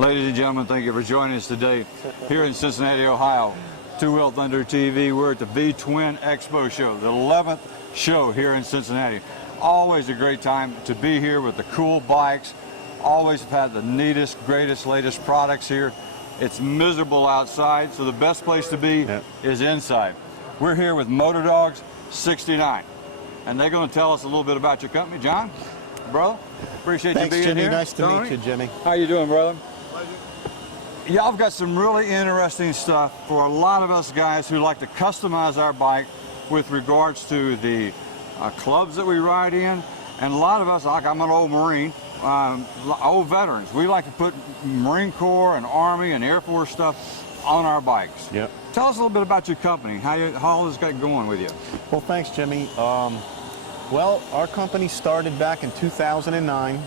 Ladies and gentlemen, thank you for joining us today here in Cincinnati, Ohio. Two Wheel Thunder TV. We're at the V-Twin Expo Show, the 11th show here in Cincinnati. Always a great time to be here with the cool bikes. Always have had the neatest, greatest, latest products here. It's miserable outside, so the best place to be is inside. We're here with MotorDog69, and they're going to tell us a little bit about your company. John, bro, appreciate you being Jimmy. here. Nice to meet you, Jimmy. How you doing, brother? Y'all got some really interesting stuff for a lot of us guys who like to customize our bike with regards to the clubs that we ride in. And a lot of us, like I'm an old Marine, old veterans, we like to put Marine Corps and Army and Air Force stuff on our bikes. Yep. Tell us a little bit about your company, how all this got going with you. Well, thanks, Jimmy. Well, our company started back in 2009,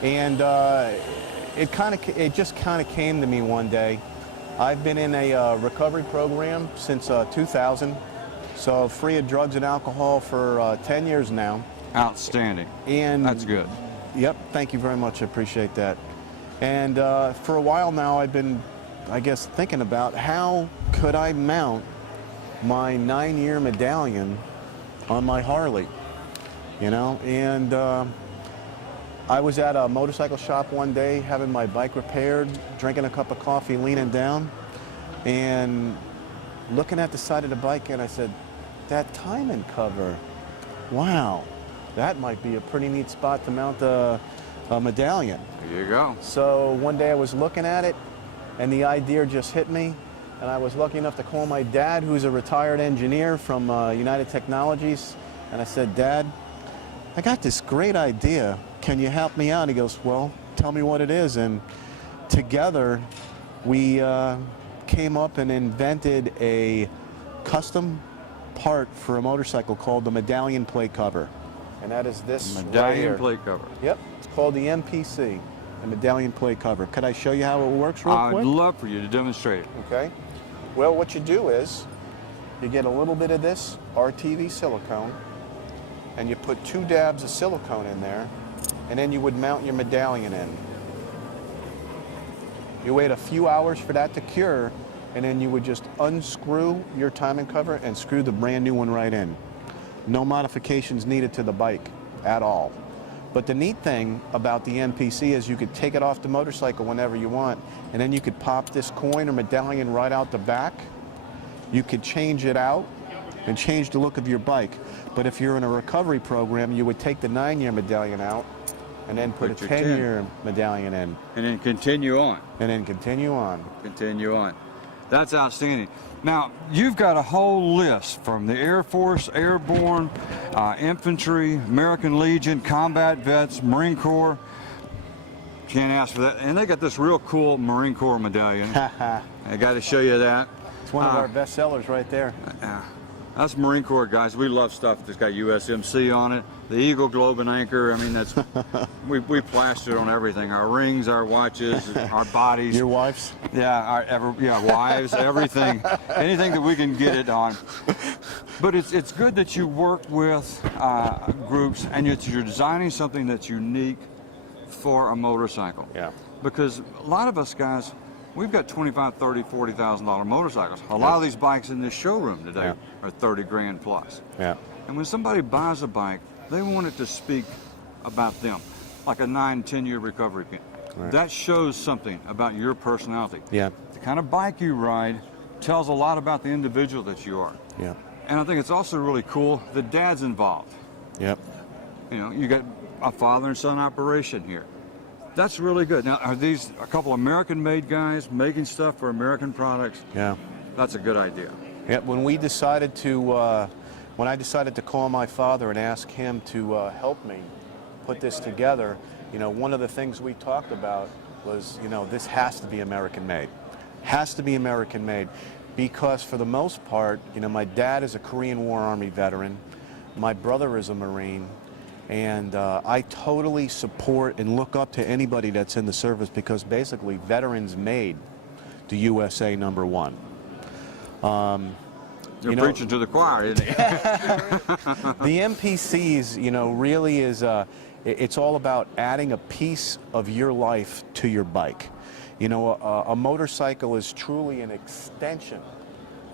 and it just kind of came to me one day. I've been in a recovery program since 2000, so free of drugs and alcohol for 10 years now. Outstanding. And that's good. Yep, thank you very much. I appreciate that. And for a while now, I've been, I guess, thinking about how could I mount my 9-year medallion on my Harley, you know? And I was at a motorcycle shop one day having my bike repaired, drinking a cup of coffee, leaning down, and looking at the side of the bike, and I said, that timing cover, wow, that might be a pretty neat spot to mount a medallion. There you go. So one day I was looking at it, and the idea just hit me, and I was lucky enough to call my dad, who's a retired engineer from United Technologies, and I said, Dad, I got this great idea. Can you help me out? He goes, well, tell me what it is. And together we came up and invented a custom part for a motorcycle called the medallion plate cover. And that is this medallion plate cover. Yep, it's called the MPC, the medallion plate cover. Could I show you how it works real quick? I'd love for you to demonstrate it. Okay. Well, what you do is you get a little bit of this RTV silicone, and you put 2 dabs of silicone in there, and then you would mount your medallion in. You wait a few hours for that to cure, and then you would just unscrew your timing cover and screw the brand new one right in. No modifications needed to the bike at all. But the neat thing about the MPC is you could take it off the motorcycle whenever you want, and then you could pop this coin or medallion right out the back. You could change it out and change the look of your bike. But if you're in a recovery program, you would take the 9-year medallion out and then put a 10-year medallion in. And then continue on. And then continue on. Continue on. That's outstanding. Now, you've got a whole list from the Air Force, Airborne, Infantry, American Legion, Combat Vets, Marine Corps. Can't ask for that. And they got this real cool Marine Corps medallion. I got to show you that. It's one of our best sellers right there. Us Marine Corps guys, we love stuff that's got USMC on it. The Eagle, Globe, and Anchor. I mean, that's we plastered on everything. Our rings, our watches, our bodies. Your wives? Yeah, wives, everything. Anything that we can get it on. But it's good that you work with groups and you're designing something that's unique for a motorcycle. Yeah. Because a lot of us guys, we've got $25,000, $30,000, $40,000 motorcycles. A lot of these bikes in this showroom today are 30 grand plus. Yeah. And when somebody buys a bike, they want it to speak about them, like a 9, 10-year recovery kit. Right. That shows something about your personality. Yeah. The kind of bike you ride tells a lot about the individual that you are. Yeah. And I think it's also really cool that Dad's involved. Yep. You know, you got a father and son operation here. That's really good. Now, are these a couple American-made guys making stuff for American products? Yeah. That's a good idea. Yeah. When we decided to, when I decided to call my father and ask him to help me put this together, you know, one of the things we talked about was, you know, this has to be American-made. Has to be American-made, because for the most part, you know, my dad is a Korean War Army veteran. My brother is a Marine. And I totally support and look up to anybody that's in the service, because basically veterans made the USA #1. You're preaching to the choir, isn't it? The MPCs, you know, really is It's all about adding a piece of your life to your bike. You know, a motorcycle is truly an extension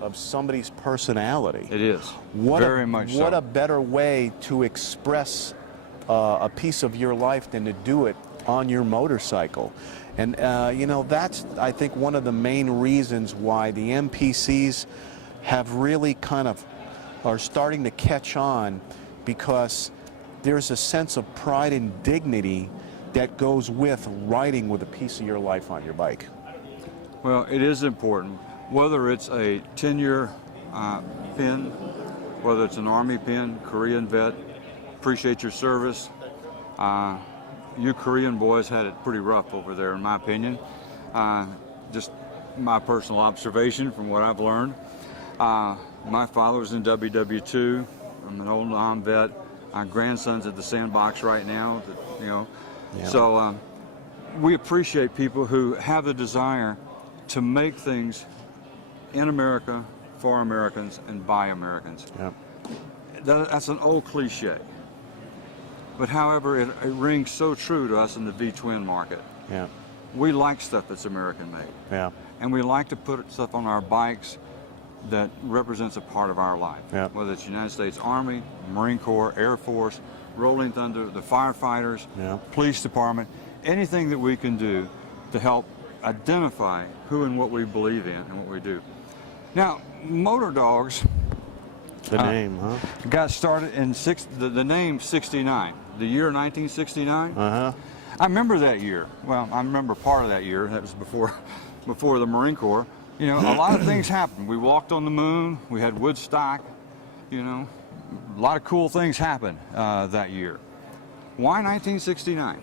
of somebody's personality. It is. Very much so. What a better way to express a piece of your life than to do it on your motorcycle. And you know, that's, I think, one of the main reasons why the MPCs have really kind of are starting to catch on, because there's a sense of pride and dignity that goes with riding with a piece of your life on your bike. Well, it is important, whether it's a 10-year pin, whether it's an Army pin, Korean vet, appreciate your service. You Korean boys had it pretty rough over there, in my opinion. Just my personal observation from what I've learned. My father was in WW2. I'm an old Nam vet. My grandson's at the sandbox right now, you know. Yeah. So we appreciate people who have the desire to make things in America, for Americans, and by Americans. Yep. That's an old cliche. But however, it rings so true to us in the V-twin market. Yeah. We like stuff that's American made. Yeah. And we like to put stuff on our bikes that represents a part of our life. Yeah. Whether it's United States Army, Marine Corps, Air Force, Rolling Thunder, the firefighters, Yeah. police department, anything that we can do to help identify who and what we believe in and what we do. Now, MotorDogs The name, huh? got started in the name 69, the year 1969. Uh-huh. I remember that year. Well, I remember part of that year. That was before the Marine Corps. You know, a lot of things happened. We walked on the moon. We had Woodstock. You know, a lot of cool things happened that year. Why 1969?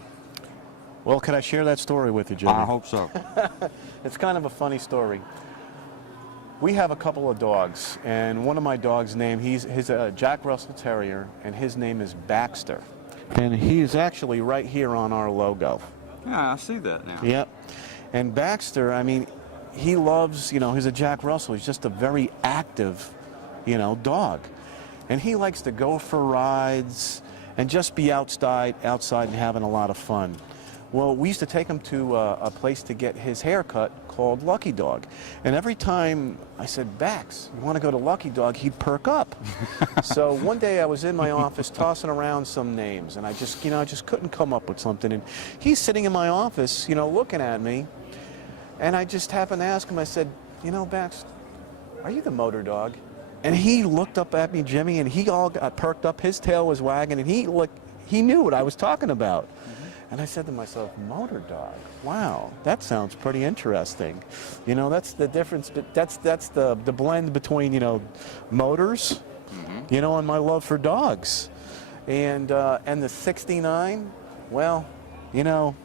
Well, can I share that story with you, Jimmy? I hope so. It's kind of a funny story. We have a couple of dogs, and one of my dogs' name, he's a Jack Russell Terrier, and his name is Baxter. And he's actually right here on our logo. Yeah, I see that now. Yep. And Baxter, I mean, he loves, you know, he's a Jack Russell. He's just a very active, you know, dog. And he likes to go for rides and just be outside and having a lot of fun. Well, we used to take him to a place to get his hair cut called Lucky Dog. And every time I said, Bax, you want to go to Lucky Dog, he'd perk up. So one day I was in my office tossing around some names, and I just couldn't come up with something. And he's sitting in my office, you know, looking at me. And I just happened to ask him, I said, you know, Bax, are you the MotorDog? And he looked up at me, Jimmy, and he all got perked up. His tail was wagging, and he knew what I was talking about. And I said to myself, MotorDog, wow, that sounds pretty interesting. You know, that's the difference, that's the blend between, you know, motors, you know, and my love for dogs. And the 69, well, you know,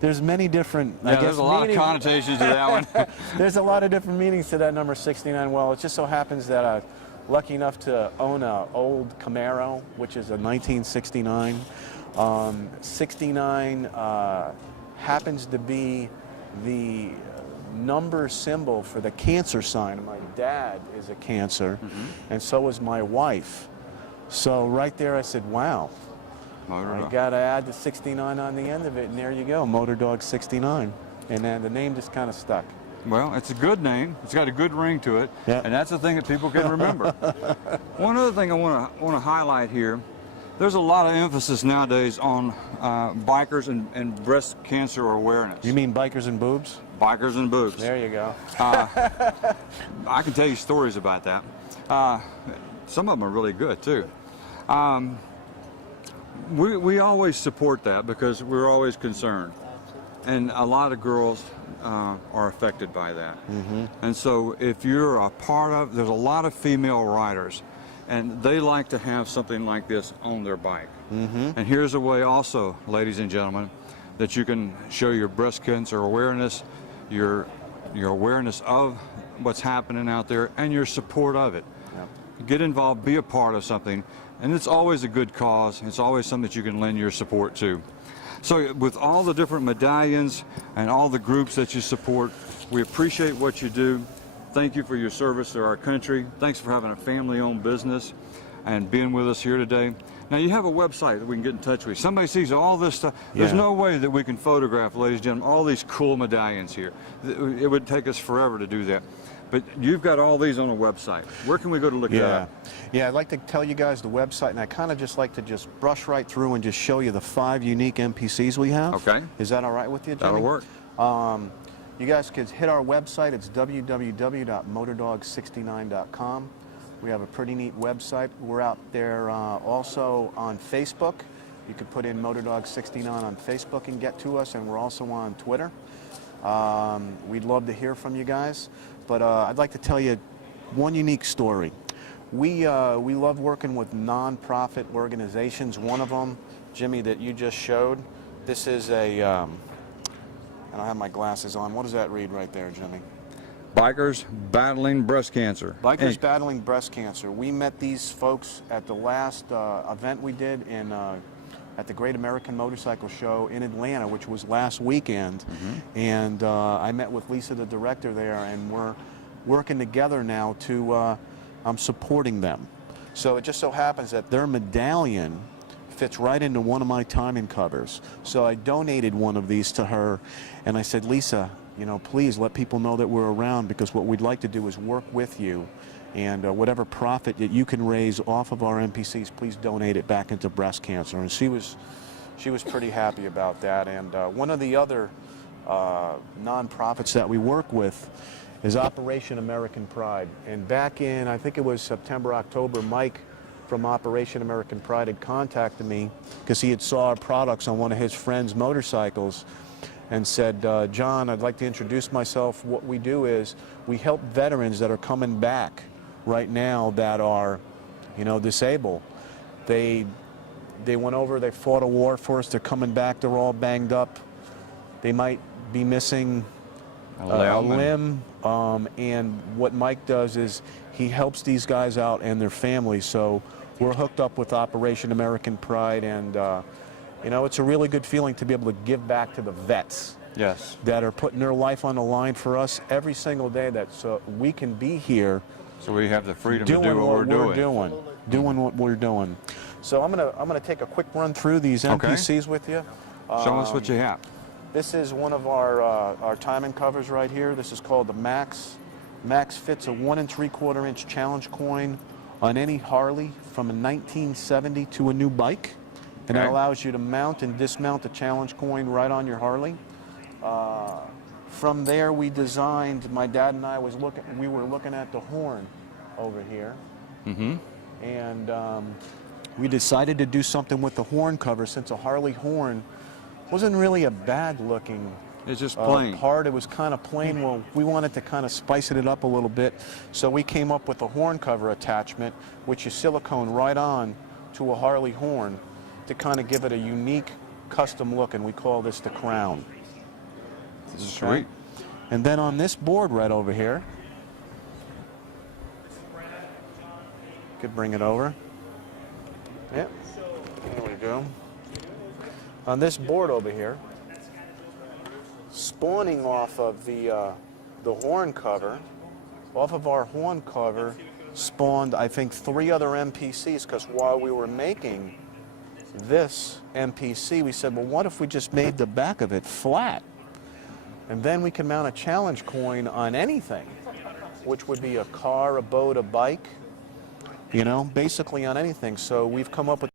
there's many different, Yeah, I guess, there's a lot of connotations to that one. There's a lot of different meanings to that number 69. Well, it just so happens that I'm lucky enough to own an old Camaro, which is a 1969. 69 happens to be the number symbol for the cancer sign. My dad is a Cancer, and so is my wife. So right there I said, wow. I got to add the 69 on the end of it, and there you go, MotorDog69. And then the name just kind of stuck. Well, it's a good name. It's got a good ring to it, Yeah. and that's the thing that people can remember. One other thing I want to highlight here, there's a lot of emphasis nowadays on bikers and breast cancer awareness. You mean bikers and boobs? Bikers and boobs. There you go. I can tell you stories about that. Some of them are really good, too. We always support that because we're always concerned. And a lot of girls are affected by that. And so if you're a part of, there's a lot of female riders, and they like to have something like this on their bike. And here's a way also, ladies and gentlemen, that you can show your breast cancer awareness, your awareness of what's happening out there, and your support of it. Get involved, be a part of something, and it's always a good cause. It's always something that you can lend your support to. So with all the different medallions and all the groups that you support, we appreciate what you do. Thank you for your service to our country. Thanks for having a family-owned business. and being with us here today. Now, you have a website that we can get in touch with. Somebody sees all this stuff. There's no way that we can photograph, ladies and gentlemen, all these cool medallions here. It would take us forever to do that. But you've got all these on a website. Where can we go to look at that? Yeah, I'd like to tell you guys the website, and I kind of just like to just brush right through and just show you the 5 unique MPCs we have. Okay. Is that all right with you, Jimmy? That'll work. You guys could hit our website. It's www.MotorDog69.com. We have a pretty neat website. We're out there also on Facebook. You could put in MotorDog69 on Facebook and get to us, and we're also on Twitter. We'd love to hear from you guys, but I'd like to tell you one unique story. We love working with non-profit organizations. One of them, Jimmy, that you just showed, this is a, I don't have my glasses on. What does that read right there, Jimmy? Bikers Battling Breast Cancer. Bikers Battling Breast Cancer. We met these folks at the last event we did in at the Great American Motorcycle Show in Atlanta, which was last weekend. And I met with Lisa, the director there, and we're working together now to, I'm supporting them. So it just so happens that their medallion fits right into one of my timing covers. So I donated one of these to her, and I said, Lisa, you know, please let people know that we're around, because what we'd like to do is work with you, and whatever profit that you can raise off of our MPCs, please donate it back into breast cancer. And she was pretty happy about that. And one of the other nonprofits that we work with is Operation American Pride. And back in, I think it was September, October, Mike from Operation American Pride had contacted me because he had saw our products on one of his friends' motorcycles, and said, John, I'd like to introduce myself. What we do is we help veterans that are coming back right now that are, you know, disabled. They went over, they fought a war for us, they're coming back, they're all banged up. They might be missing a limb, and what Mike does is he helps these guys out and their families. So we're hooked up with Operation American Pride, and you know, it's a really good feeling to be able to give back to the vets that are putting their life on the line for us every single day, that so we can be here. So we have the freedom to do what we're doing. Doing what we're doing. So I'm gonna take a quick run through these MPCs with you. Show us what you have. This is one of our timing covers right here. This is called the Max. Max fits a 1 3/4 inch challenge coin on any Harley from a 1970 to a new bike. And it allows you to mount and dismount the challenge coin right on your Harley. From there, we designed, my dad and I we were looking at the horn over here. And we decided to do something with the horn cover, since a Harley horn wasn't really a bad looking It's just plain. part. It was kind of plain. Well, we wanted to kind of spice it up a little bit. So we came up with a horn cover attachment, which is silicone right on to a Harley horn, to kind of give it a unique custom look, and we call this the crown. This is sweet. And then on this board right over here, could bring it over. Yep, there we go. On this board over here, spawning off of the horn cover, off of our horn cover, spawned, I think, 3 other MPCs, because while we were making this MPC, we said, well, what if we just made the back of it flat? And then we can mount a challenge coin on anything, which would be a car, a boat, a bike, you know, basically on anything. So we've come up with